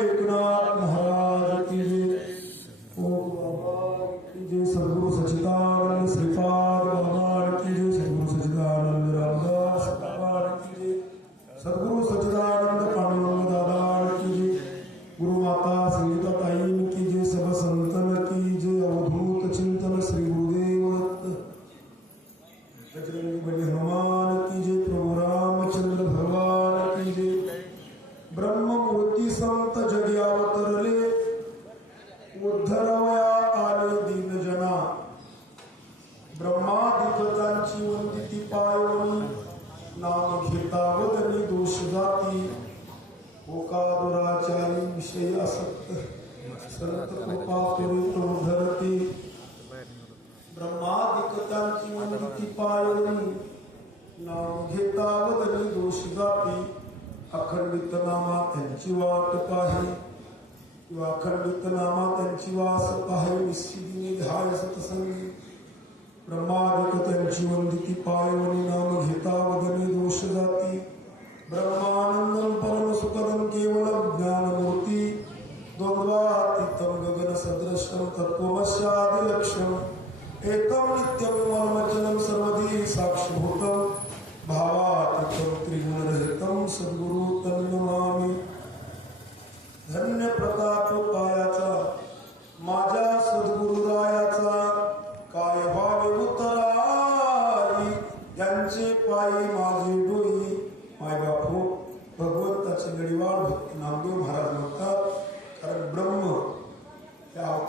يكون ब्रह्मादिगतांची वंदिती पायवणी नाम घेता वदनी दोष जाती. हो ओका दुराचारी विषय असक्त संत कृपा करी धरती ब्रह्मादिकतांची वंदिती पायवणी नाम घेता वदनी दोष जाती. अखंडित नामा त्यांची वाट पाहे. किंवा अखंडित नामा त्यांची वास पाहे. निश्चिती ध्याय सतसंगी. ब्रह्मागत त्यांची वंदिती पायवणी नाम घेता वदनी दोष जाती।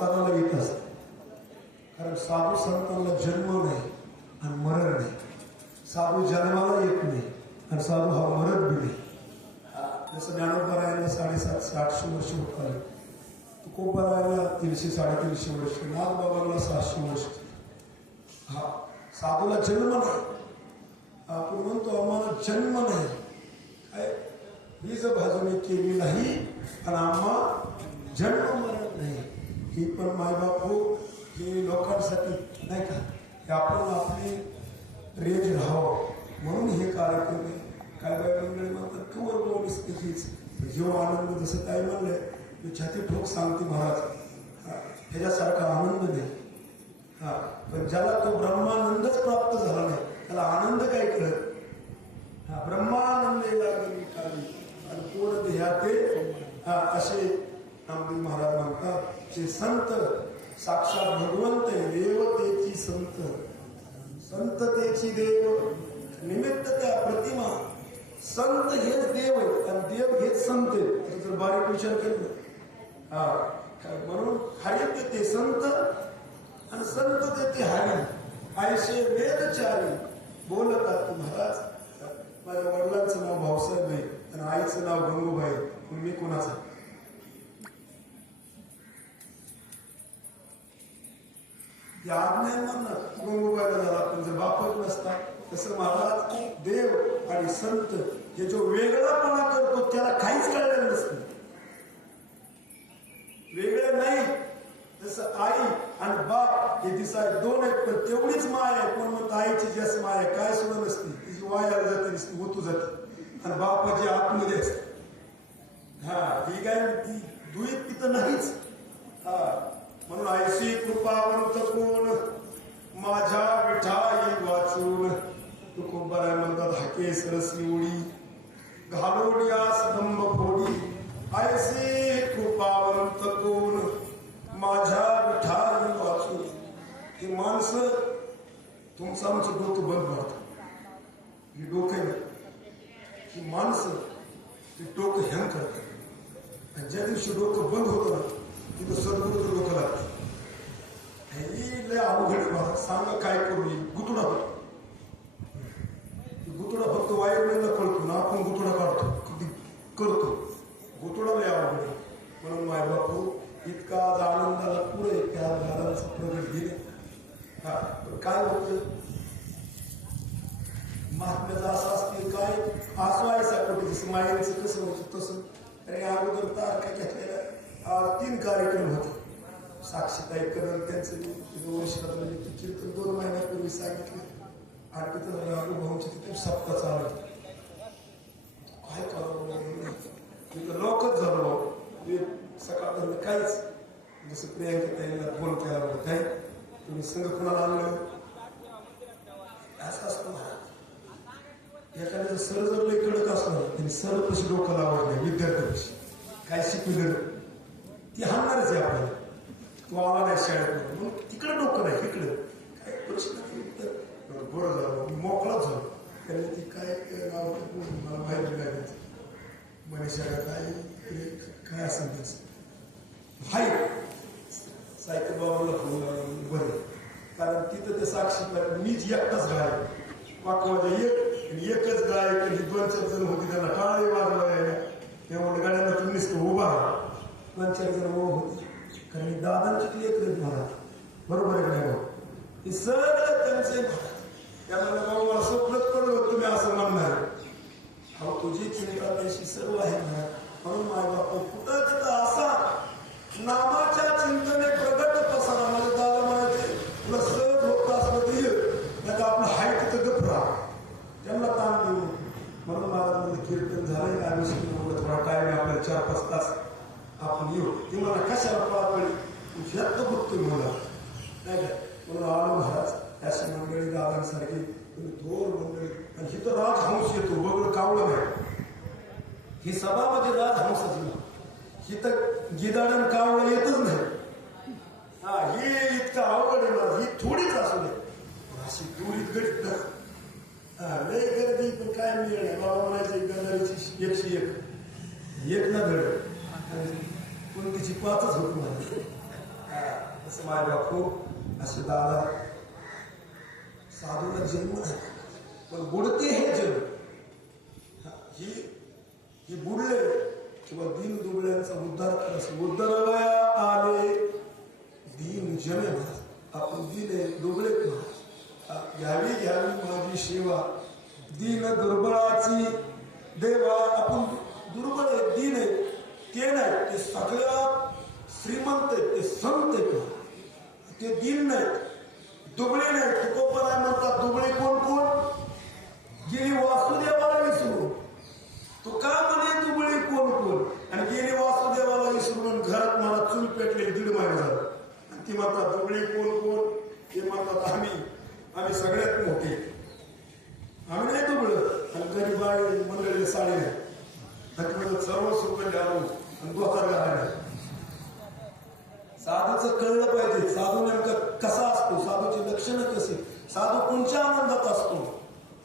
अवताराला येत असते. कारण साधू संतांना जन्म नाही आणि मरण नाही. साधू जन्माला येत नाही आणि साधू हा मरत बी नाही. जसं ज्ञानोबरायला साडेसात साठशे वर्ष होत आले तुकोबरायला तीनशे साडेतीनशे वर्ष नागबाबांना सहाशे वर्ष. हा साधूला जन्म नाही. आपण म्हणतो आम्हाला जन्म नाही. काय? वीज भाजणी केली नाही आणि आम्हा जन्म नाही ही पण मायबापू हो हे लोकांसाठी नाही का हे आपण आपली रेज राहावं. म्हणून हे कार्यक्रम आहे. काय काय मंडळी म्हणतात कवर बोल हीच जीव आनंद जसं काय म्हणलंय मी छाती ठोक सांगते महाराज. हा, ह्याच्यासारखा आनंद नाही. हा पण ज्याला तो ब्रह्मानंदच प्राप्त झाला नाही त्याला आनंद काय कळत? हा ब्रह्मानंद लागली आणि पूर्ण देहाते हा असे नामदेव महाराज म्हणतात जे संत साक्षात भगवंत आहे, देवतेची संत. संततेची देव. निमित्त त्या प्रतिमा. संत हेच देव आहे आणि देव हेच संत आहे जर बारीक विचार केला हा काय म्हणून? हरी ते संत आणि संत देते हरी. आयशे वेदचारी. बोलतात महाराज. माझ्या वडिलांचं नाव भाऊसाहेब आहे आणि आईचं नाव गंगूबाई मी कोणाचं? या आज्ञा म्हणणार गंगूबाईला झाला पण जर बापच नसता तसं महाराज देव आणि संत हे जो वेगळापणा करतो त्याला काहीच कळलेलं नसतं वेगळं नाही जसं आई आणि बाप हे दिसाय दोन आहेत पण तेवढीच माय आहे पण मग आईची जास्त माय आहे काय सुद्धा नसते तिची वायाला जाते नुसती ओतू जाते आणि बापाची आतमध्ये असते हा ही काय ती दुईत तिथं नाहीच हा म्हणून आयशी कृपावंत कोण? माझ्या विठाई वाचून तुकोबाराय म्हणतात हाके सरसली उडी घालोडिया स्तंभ फोडी. आयसे कृपावंत कोण? माझ्या विठाई वाचून. ही माणसं तुमचं आमचं डोकं बंद मारत ही डोकं आहे ही माणसं ते डोकं ह्यांग करतात. आणि ज्या दिवशी डोकं बंद होतं ना तिथं सद्गुरूचं डोकं लागतं हे लय अवघड आहे बघा सांगा काय करू ही गुतुडा होतो गुतुडा फक्त वायरमॅनला कळतो ना आपण गुतुडा काढतो करतो गुतुडा लय अवघड आहे म्हणून माय बापू इतका आज आनंदाला पुरे त्या दादांचा प्रगट दिले हा काय होतं महात्म्याचं असं असते काय असं आहे साकोटी जसं मायेचं कसं होतं तसं आणि अगोदर तारखा घेतलेल्या तीन कार्यक्रम होते. साक्षीताई कदम त्यांचं वर्षात म्हणजे कीर्तन दोन महिन्यापूर्वी सांगितले. आणि तिथं अनुभवांची तिथे सप्ताह चालू काय करावं तिथं लोकच झालो सकाळ काहीच. जसं प्रियांका ताईला फोन केला होता काय तुम्ही संघ कुणाला आणलं? असं असतं एखाद्याचं सर जर लई कडक असलं तरी सर कशी डोकं लावत नाही विद्यार्थ्यांशी काय शिकवलं ती हाणणारच आहे आपल्याला. तो आला नाही शाळेत. मग तिकडं डोकं नाही इकडं. काय प्रश्न बरं झालं. मी मोकळाच झालो. त्यांनी ती काय नाव मला माहिती नाही त्याचं. मनीषा काय? काय असेल त्याचं? हाय सायकल बाबाला फोन बरं. कारण तिथं ते साक्षी मीच एकटाच गाय पाकवाजा एक. आणि एकच गाय आणि दोन चार जण होती. त्यांना टाळे वाजवायला तेव्हा गाड्यांना तुम्ही उभा राहा. दोन चार जण कारण दादांची ती एक मला बरोबर आहे नाही हे सगळं त्यांचे त्यामुळे भाऊ मला स्वप्नच पडलं तुम्ही असं म्हणणार. अहो तुझी चिंता त्याशी सर्व आहे म्हणून माय बाप कुठं तिथं असा नामाच्या चिंतने प्रगट पसारा माझ्या दादा म्हणायचे तुला सहज होत असलं तर ये नाही तर आपलं हाय तिथं गप राहा त्यांना ताण देऊ म्हणून मला म्हणजे कीर्तन झालंय आम्ही शिकलो थोडा टाइम आहे आपल्याला चार पाच तास आपण येऊ ती मला कशाला पळापळी ह्यात बघतोय मला नाही काय म्हणून आलो महाराज अशी मंडळी दादांसारखी तुम्ही थोर मंडळी आणि हिथं राजहंस येतो बघ कावलं नाही ही सभा म्हणजे राजहंसाची हिथं गिदाडन कावलं येतच नाही हा हे इतकं अवघड आहे ना ही थोडीच असू दे अशी थोडीच लय गर्दी पण काय मिळेल बाबा म्हणायचं गंधारीची एकशे एक एक ना धड पण तिची पाचच होत मला असं माय बापू असे दादा साधूला जन्म पण बुडते हे जन्म हे हे बुडले किंवा दीन दुबळ्यांचा उद्धार करायचा उद्धारावया आले दीन जमे आपण दिले दुबळे म्हणा घ्यावी घ्यावी माझी सेवा? दिन दुर्बळाची देवा आपण दुर्बळ आहे दिन आहे. ते नाही ते सगळ्या श्रीमंत आहेत ते संत आहेत. ते दिन नाहीत दुबळे नाहीत. तुकोपराय म्हणतात दुबळे कोण कोण? गेली वासुदेवाला विसरू तो का म्हणे दुबळे कोण कोण? आणि गेली वासुदेवाला विसरून घरात मला चूल पेटले दीड महिना झाला. आणि ती म्हणतात दुबळे कोण कोण? ते म्हणतात आम्ही. आम्ही सगळ्यात मोठे. आम्ही नाही दुबळं. आणि गरीब मंडळी साडी नाही आणि सर्व सुख आलो आणि दोतार घालायला साधूचं कळलं पाहिजे. साधू नेमकं कसा असतो? साधूची लक्षणं कशी? साधू कोणच्या आनंदात असतो?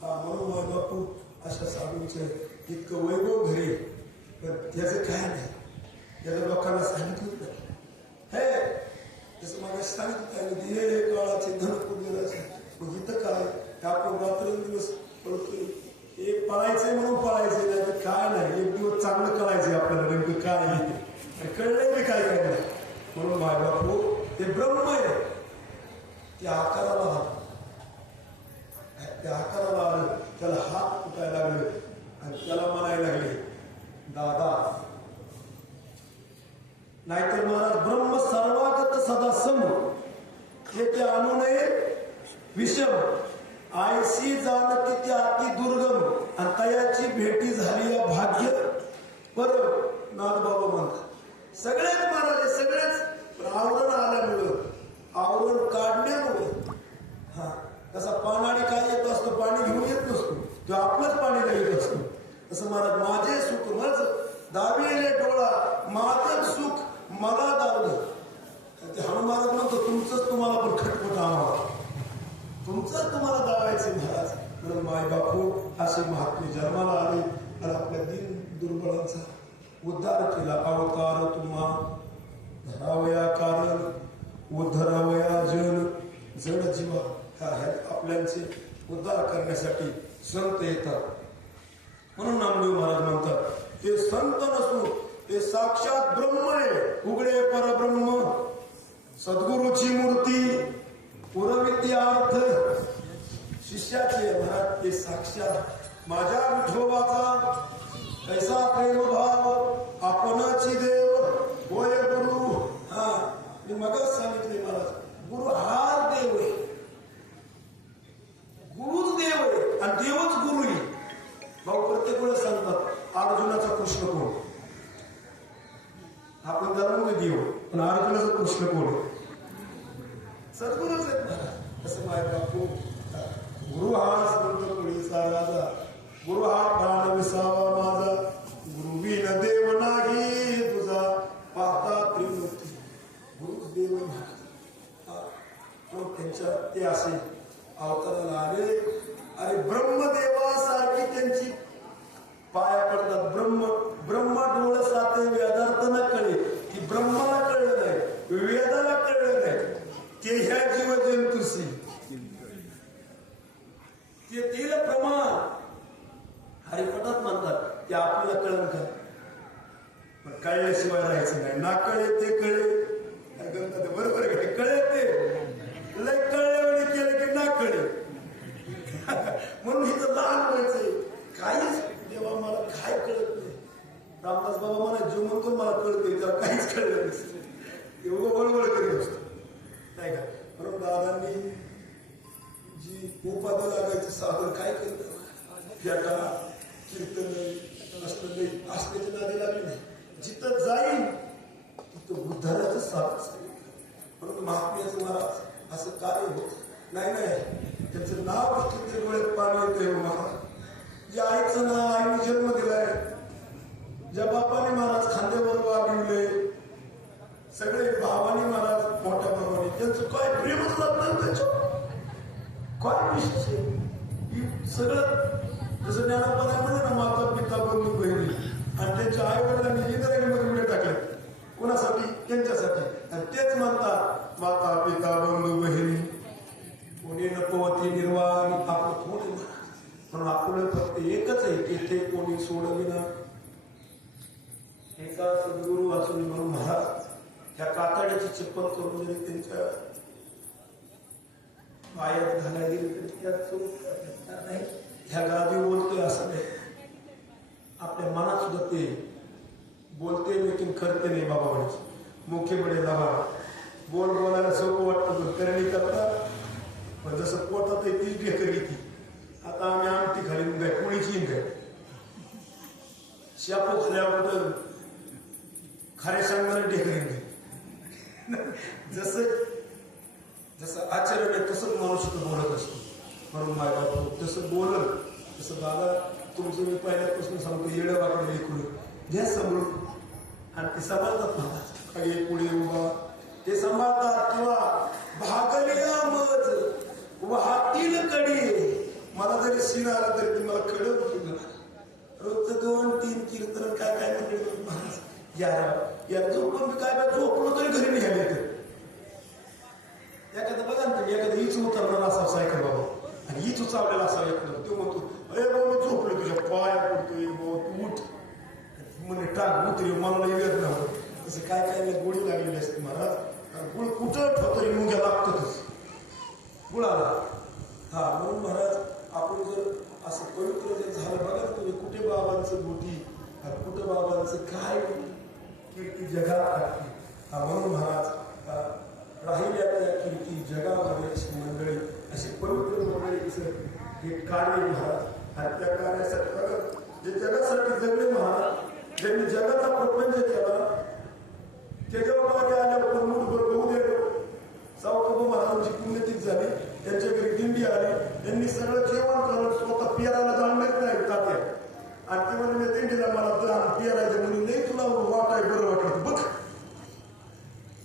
हा म्हणून बापू अशा साधूचं इतकं वैभव घरी. पण त्याचं काय नाही त्याचं लोकांना सांगितलं नाही हे जसं मला सांगितलं काय काळाचे धन कुबेराचे मग इथं काय हे आपण एक पळायचंय म्हणून पळायचंय नाही तर काय नाही. एक दिवस चांगलं कळायचंय आपल्याला नेमकं काय आहे ते. आणि कळलंय मी काय काय नाही म्हणून माय बापू ते ब्रह्म आहे. त्या आकाराला त्या आकाराला आलं त्याला हात फुटायला लागले आणि त्याला म्हणायला लागले दादा नाहीतर महाराज ब्रह्म सर्वागत सदा सम हे ते आणू नये विषम आयसी जाणती ते अति दुर्गम आणि तयाची भेटी झाली या भाग्य पर नाथबाबा म्हणतात सगळेच महाराज हे सगळेच पण आवरण आल्यामुळं आवरण काढण्यामुळं हा तसा पानाने काय येत असतो पाणी घेऊन येत नसतो तो आपलंच पाणी येत असतो तसं महाराज माझे सुख मज दाविले डोळा माझं सुख मला दावलं ते हनुमान म्हणतो तुमचंच तुम्हाला पण खटपट आम्हाला तुमचंच तुम्हाला दावायचं महाराज. म्हणून माय बापू असे महात्मे जन्माला आले आणि आपल्या दिन दुर्बळांचा उद्धार केला. अवतार तुम्हा धरावया कारण उद्धरावया जन जड जीवा. ह्या ह्यात आपल्यांचे उद्धार करण्यासाठी संत येतात. म्हणून नामदेव महाराज म्हणतात ते संत नसून ते साक्षात ब्रह्म आहे. उघडे परब्रह्म. सद्गुरूची मूर्ती. पुरविती अर्थ शिष्याचे महाराज ते साक्षात. माझ्या विठोबाचा कैसा प्रेमभाव आपणाची देव होय गुरु हा मी मगच सांगितले महाराज गुरु हा देव आहे गुरुच देव आहे आणि देवच गुरु आहे भाऊ प्रत्येक वेळेस सांगतात अर्जुनाचा कृष्ण कोण आपण त्याला म्हणतो देव. पण अर्जुनाचा प्रश्न कोण? आहे सद्गुरूच आहेत महाराज. असं माय बापू गुरु हा संत पुढीचा राजा गुरु हा प्राण विसा माझा गुरु विन देव नाही तुझा पाहता त्रिमूर्ती गुरुच देव नाही. हा. मग त्यांच्या ते असे अवताराला आले अरे ब्रह्मदेवासारखी त्यांची पाया पडतात ब्रह्म ब्रह्म डोळ साते वेदार्थ न कळे की ब्रह्माला कळलं नाही वेदाला कळलं नाही ते ह्या जीव जंतुसी ते तेल प्रमाण हरिपटात म्हणतात ते आपल्याला कळलं काय पण कळल्याशिवाय राहायचं नाही ना कळे ते कळे काय म्हणतात ते बरोबर आहे का? कळे ते लय कळल्यावर केलं की ना कळे म्हणून इथं लहान व्हायचंय काहीच देवा मला काय कळत नाही रामदास बाबा मला जीव म्हणतो मला कळते त्याला काहीच कळलं नसतं एवढं वळवळ करीत असतो नाही का म्हणून दादांनी जी उपादा लागायची साधन काय केलं फेटा कीर्तन असलं असल्याच्या नादी लागली नाही जिथं जाईल तिथं उद्धाराचं साधन सांगितलं म्हणून महात्म्याचं मला असं कार्य होत नाही नाही त्याचं नाव घेतलं ते डोळ्यात पाणी येते महाराज ज्या आईचं नाव आईने जन्म दिलाय ज्या बापाने महाराज खांद्यावर वागविले सगळे भावाने महाराज मोठ्या भावाने त्यांचं काय प्रेमच जात नाही त्याच्यावर काय विशेष आहे ही सगळं जसं ज्ञानापाने म्हणे ना माता पिता बंधू बहिणी आणि त्यांच्या आई वडिलांनी इंद्रायणीमध्ये उड्या टाकल्या कोणासाठी त्यांच्यासाठी आणि तेच म्हणतात माता पिता बंधू बहिणी कोणी नपवती निर्वाण आपलं थोडे म्हणून आपलं फक्त एकच आहे की ते कोणी सोडविना एका सद्गुरू वाचून म्हणून महाराज ह्या कातड्याची चप्पल करून जरी त्यांच्या पायात घालायला गेली तरी त्यात चूक नाही. ह्या गादी बोलतोय असं नाही. आपल्या मनात सुद्धा ते बोलते लेकिन करते नाही बाबा म्हणायचे. मुख्य म्हणजे बडे दाबा बोल बोलायला सोपं वाटतं पण करणी करता. पण जसं पोटात आहे तीच ढेकर घेते आता आम्ही आमटी खाली काय कोणीची काय? शापू खाल्यावर खऱ्या सांगणारे ढेकर जसं जसं आचरण आहे तसंच मनुष्य बोलत असतो. म्हणून माय बाबा तसं बोलल तसं दादा तुमचं मी पहिल्यापासून सांगतो येडं वाकडं ऐकून घ्या. समजून. आणि ते सांभाळतात म्हणतात काही पुढे उभा ते सांभाळतात किंवा भागल्या मज वाहतील कडी. मला जरी सीन आला तरी तुम्हाला कळत रोजचं दोन तीन कीर्तन काय काय म्हणते महाराज यार यार झोपून मी काय काय झोपलो तरी घरी निघाले तर एखादं बघा ना तुम्ही एखादं हीच उतरणार असा सायकल बाबा. आणि हीच उचावलेला असा एकदम तो म्हणतो अरे बाबा मी झोपलो तुझ्या पाया पडतोय बाबा तू उठ. म्हणे टाक उतरी मला नाही येत ना तसं काय काय नाही गोळी लागलेली असते महाराज. आणि गुळ कुठं ठेवतरी मुंग्या लागतातच. गुळाला हा म्हणून महाराज आपण जर असं पवित्र जर झालं बघा ना तुम्ही कुठे बाबांचं गोटी आणि कुठं बाबांचं काय कीर्ती जगात टाकली म्हणून महाराज राहिल्या त्या कीर्ती जगामध्ये अशी मंडळी अशी पवित्र मंडळीचं हे कार्य महाराज आणि त्या कार्यासाठी जे जगासाठी जगले महाराज ज्यांनी जगाचा प्रपंच केला त्याच्यावर मागे आल्यावर मुठभर बघू दे महाराजांची पुण्यतिथी झाली त्यांच्या घरी दिंडी आली त्यांनी सगळं जेवण करत स्वतः पियाला जाणत नाही तात्या आणि ते म्हणे मी दिंडीला मला जाण पियारायचं म्हणे नाही तुला वाटाय बरं वाटत बघ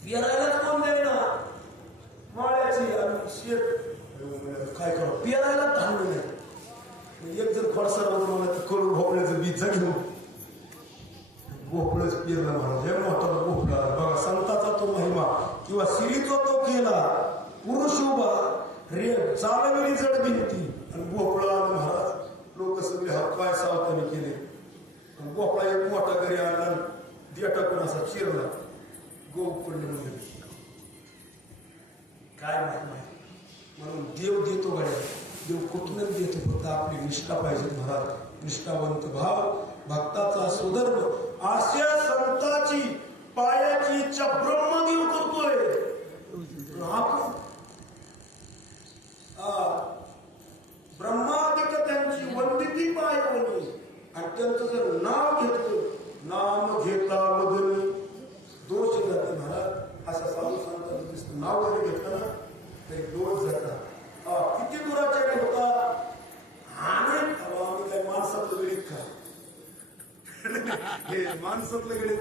पियारायलाच कोण द्यायना माळ्याची आणि शेत काय करा पियारायला थांबलं नाही एक जर खोडसार होतं मला तर कडू भोपळ्याचं बीज घेऊन भोपळच पेरलं महाराज हे मोठा भोपळा बघा संताचा तो महिमा किंवा सिरीचा तो केला पुरुष उभा रे चालवेळी जड भिंती आणि भोपळा आणि महाराज लोक सगळे हातपाय सावतानी केले आणि भोपळा एक मोठा घरी आणला आणि देटा असा चिरला गो पडले काय महिमा म्हणून देव देतो गड्या देव कुठूनच देतो फक्त आपली निष्ठा पाहिजे महाराज निष्ठावंत भाव भक्ताचा सुधर्म अशा संताची पायाची इच्छा ब्रह्मदेव करतोय आपण आ, ब्रह्मादिक त्यांची वंदिती पायवणी आणि त्यांचं जर नाव घेतलं नाम घेता बदल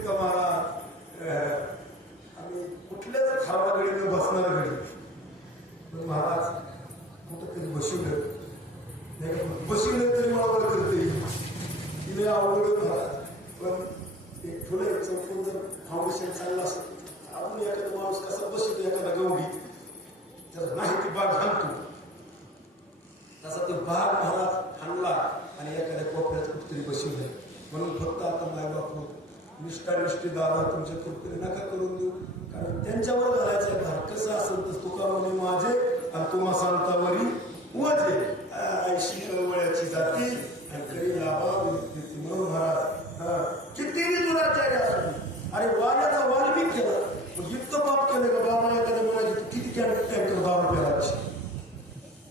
तुम्हाला अं, आम्ही कुठल्याच थारागडीनं बसणार घडी पण महाराज कुठं तरी बसवलं नाही का, बसवलं तरी मला बरं करते तिने आवडलं महाराज पण एक फुलं एक चौकून जर फाउंडेशन चांगलं असतं अजून एखादा माणूस कसा बसवतो एखादा गवडी त्याचा नाही ती बाग हाणतो. तसा तो बाग महाराज हाणला आणि एखाद्या कोपऱ्यात कुठतरी बसवलं. म्हणून फक्त आता माय बापू निष्ठा निष्ठी दादा तुमच्या कृपेने नका करून देऊ. कारण त्यांच्यावर घालायचं भार कसं असेल तर तुका म्हणे माझे आणि तुम्हा सांतावरी वजे ऐशी वळ्याची जाती आणि करी लाभा म्हणून महाराज कितीही दुराचार्य असू दे. अरे वाल्याचा वाल्मिक केला. युक्त इतकं पाप केलं का बाबा एखाद्या म्हणायचे किती कॅन्टर टँकर दारू प्यायला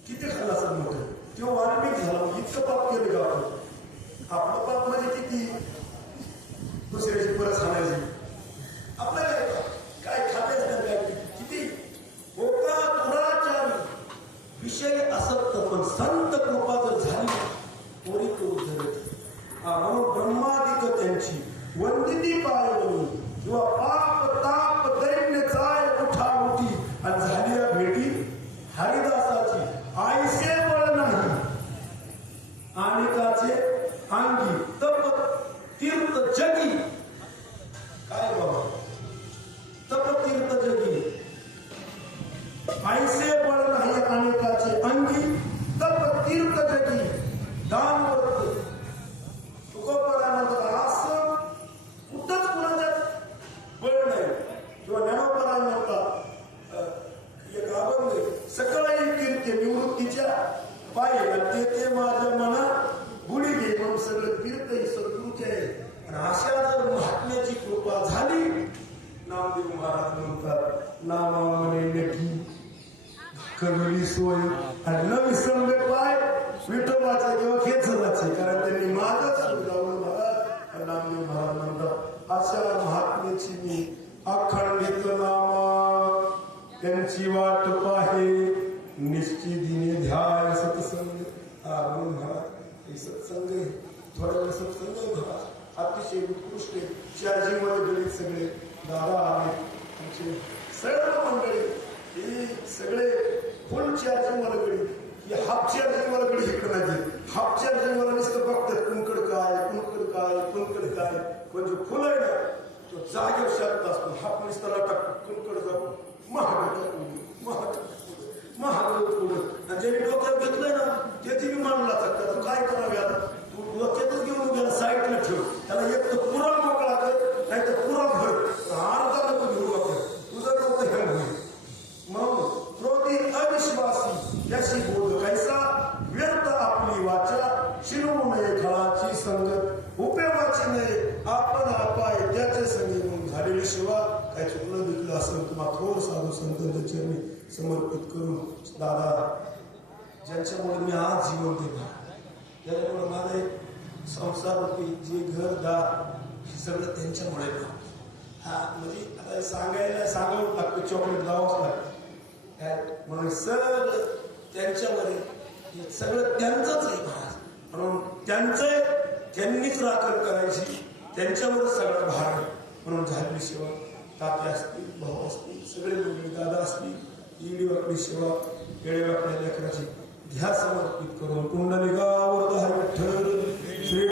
किती खाल्ला असेल इतकं तो वाल्मिक झाला. इतकं पाप केलं का आपलं पाप म्हणजे किती? दुसऱ्याची परत खाण्याची विठोबाचे किंवा खेचराचे कारण त्यांनी माझंच गावलं महाराज आणि नामदेव महाराज म्हणतात अशा महात्मेची मी अखंडित नामा त्यांची वाट पाहे निश्चितीने ध्याय सत्संग. म्हणून महाराज हे सत्संग आहे. थोडा वेळ सत्संग आहे महाराज अतिशय उत्कृष्ट आहे. चारजी मध्ये सगळे दादा आले आमचे सर्व मंडळी ही सगळे फुल चार्जिंग मला गडी ही हाफ मला गडी इकडं नाही हाफ चार्जिंग मला नुसतं बघतात कुणकड काय कुणकड काय कुणकड काय. पण फुल आहे ना तो जागेवर शांत असतो. हाफ नुसतं टाकतो कुणकड जाऊ महाग महाग महाग पुढं आणि ज्यांनी डोक्यात घेतलं ना त्याची विमान लागतात तू काय करावे आता? तू डोक्यातच घेऊन गेला साईडला ठेव. त्याला एक तर पुरा मोकळा कर नाही तर पुरा भर अर्धा नको घेऊ आपण तुझं डोकं हे होईल मग क्रोधी अविश्वासी याशी बोध कैसा व्यर्थ आपली वाचा शिरवू नये खळाची संगत उपयोगाची नये आपण अपाय त्याचे संगी म्हणून झालेली सेवा काय चुकलं बिकलं असेल तुम्हा थोर साधू संतांच्या चरणी समर्पित करून दादा ज्यांच्यामुळे मी आज जीवन दिलं त्याच्यामुळे माझं एक संसार जे घर दार हे सगळं त्यांच्यामुळे हा म्हणजे आता सांगायला सांगावं लागतं चॉकलेट द्यावंच लागतं. काय? म्हणून सगळं त्यांच्यामध्ये हे सगळं त्यांचंच आहे महाराज. म्हणून त्यांचं त्यांनीच राखण करायची. त्यांच्यामुळे सगळं भार म्हणून झाली सेवा. ताते असतील भाऊ असतील सगळे मुली दादा असतील ईडी वाकडी सेवा वेळेवर आपल्या लेकराची ध्यास समर्पित करून कुंडलिकावर दहा विठ्ठल श्री